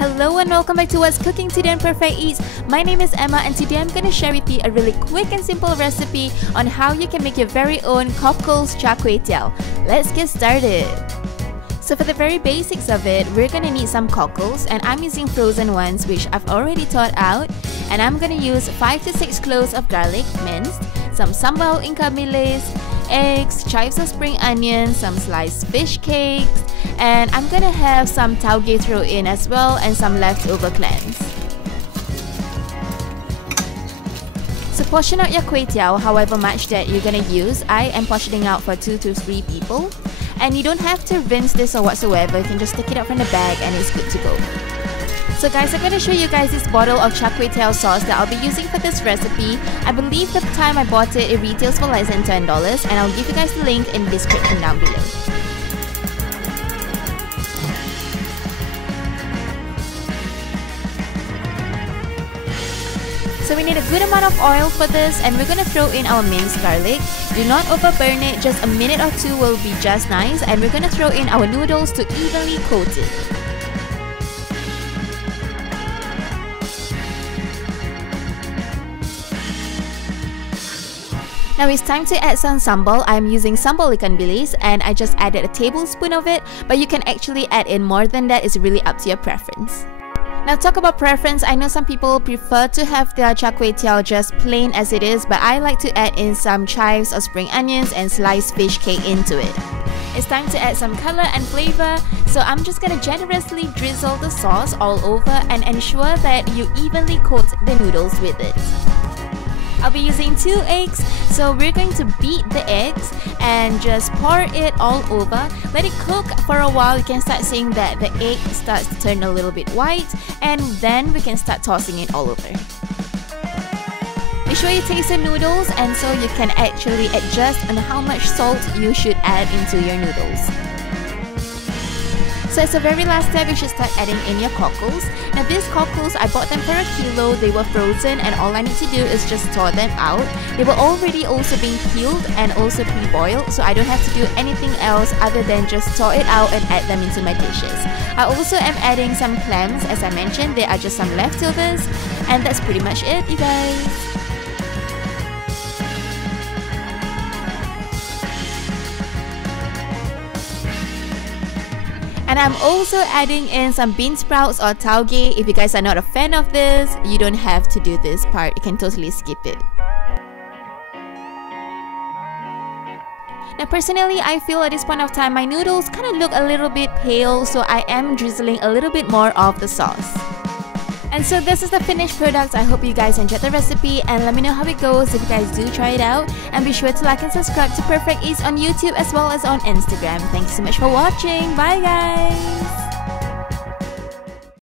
Hello and welcome back to What's Cooking Today on perfiqeats. My name is Emma and today I'm going to share with you a really quick and simple recipe on how you can make your very own Cockles Char Kway Teow. Let's get started. So for the very basics of it, we're going to need some cockles, and I'm using frozen ones which I've already thawed out, and I'm going to use 5 to 6 cloves of garlic minced, some sambal ikan bilis, eggs, chives of spring onions, some sliced fish cakes, and I'm gonna have some taugeh thrown in as well and some leftover clams. So portion out your kway teow however much that you're gonna use. I am portioning out for 2 to 3 people, and you don't have to rinse this or whatsoever. You can just take it out from the bag and it's good to go. So guys, I'm going to show you guys this bottle of char kway teow sauce that I'll be using for this recipe. I believe the time I bought it, it retails for less than $10, and I'll give you guys the link in the description down below. So we need a good amount of oil for this, and we're going to throw in our minced garlic. Do not overburn it, just a minute or two will be just nice, and we're going to throw in our noodles to evenly coat it. Now it's time to add some sambal. I'm using sambal ikan bilis and I just added a tablespoon of it, but you can actually add in more than that. It's really up to your preference. Now talk about preference, I know some people prefer to have their char kway teow just plain as it is, but I like to add in some chives or spring onions and sliced fish cake into it. It's time to add some color and flavor, so I'm just gonna generously drizzle the sauce all over and ensure that you evenly coat the noodles with it. I'll be using 2 eggs, so we're going to beat the eggs and just pour it all over. Let it cook for a while. You can start seeing that the egg starts to turn a little bit white, and then we can start tossing it all over. Be sure you taste the noodles, and so you can actually adjust on how much salt you should add into your noodles. So as the very last step, you should start adding in your cockles. Now these cockles, I bought them for $1 kilo. They were frozen, and all I need to do is just thaw them out. They were already also being peeled and also pre-boiled, so I don't have to do anything else other than just thaw it out and add them into my dishes. I also am adding some clams. As I mentioned, they are just some leftovers, and that's pretty much it, you guys. And I'm also adding in some beansprouts or taugeh. If you guys are not a fan of this, you don't have to do this part. You can totally skip it. Now personally, I feel at this point of time my noodles kind of look a little bit pale, so I am drizzling a little bit more of the sauce. And so this is the finished product. I hope you guys enjoyed the recipe, and let me know how it goes if you guys do try it out. And be sure to like and subscribe to perfiqeats on YouTube as well as on Instagram. Thank you so much for watching. Bye guys!